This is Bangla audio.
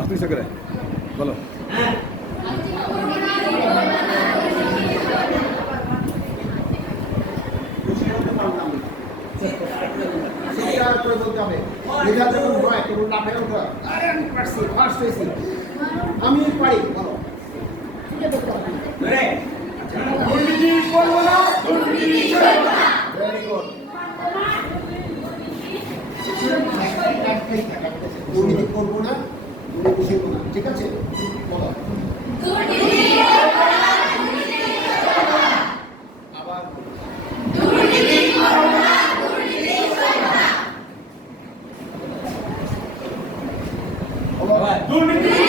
আপনি করে বলো। আমি পারি বলো দুর্নীতি করবো না, দুর্নীতি করবো না। Very good. দুর্নীতি করবো না, দুর্নীতি করবো না, ঠিক আছে বলো। আবার দুর্নীতি